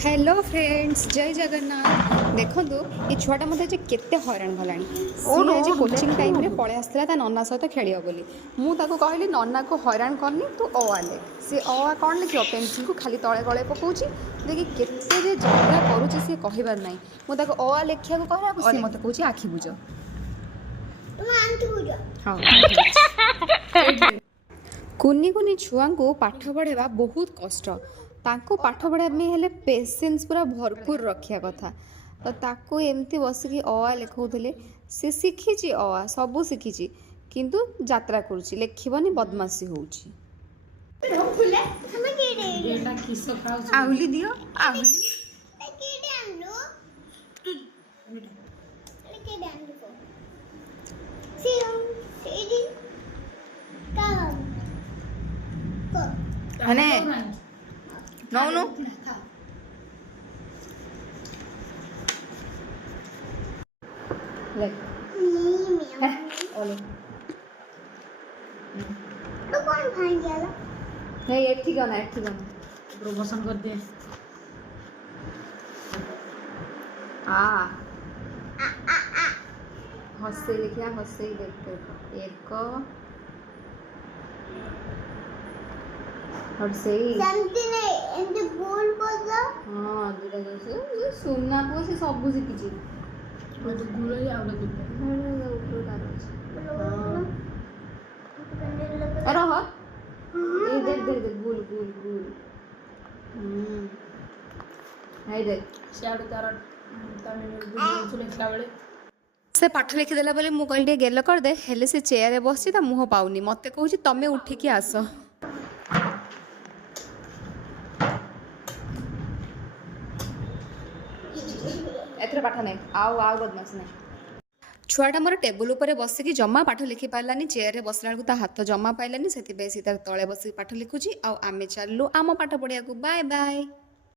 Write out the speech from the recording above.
Hello friends जय जगन्नाथ देखो ये छुआटा मत केते हैरान गलानी सी आज कोचिंग टाइम रे पळे आसला ता नन्ना सहित खेलियो बोली मु ताको कहली नन्ना को हैरान करनी तू अ ले सी अ कौन लिखियो पेंसिल को खाली तळे गळे पकाउची देखि केते जे झगड़ा करूची सी कहिबार नाही मु ताको अ लेखिया को कहला को सी मते कहूची आखि बुझ हां कुनी कुनी छुआ को पाठ पढ़ेवा बहुत कष्ट ताको पाठ पढ़ा में हेले पेशेंस पूरा भरपूर रखिया कथा तो ताको एमती बसिकी अ लिखौले से शिखी अ सबू शिखी किंतु यात्रा करुच्ची लेखिबनी बदमाशी होउची आउली दियो आउली अने नो नो ले ओले तो कौन भाग गया ला नहीं एठी गाना प्रमोशन कर दे आ हंसे लिखिया हंसे ही देखते एक और सही समझी नहीं एंड बोल बोला हां दुटा जैसे सुनना को से सब बुझी किछि वो तो गुलो ही आवले गुलो ऊपर तार अरे हां ये देख गुल गुल गुल हाय देख सियाड़ तार तमिल गुलो लिखला बेले से पाठ लिखिदेला बोले मु कहली गेल कर दे हेले से चेयर रे बसची ता मुह पाउनी मते कहूची तमे उठिकी आस एथरे पाठ नहीं आउ बदमाश नहीं छुआटा मोर टेबुल ऊपर बसिकी जमा पाठ लिखि पारलानी चेयर रे बसला बेलू ता हाथ जमा पाइलानी सेति बे सी तार तळे बसिकी पाठ लिखुची आ आमे चालू आम पाठ पढ़िया को बाय बाय।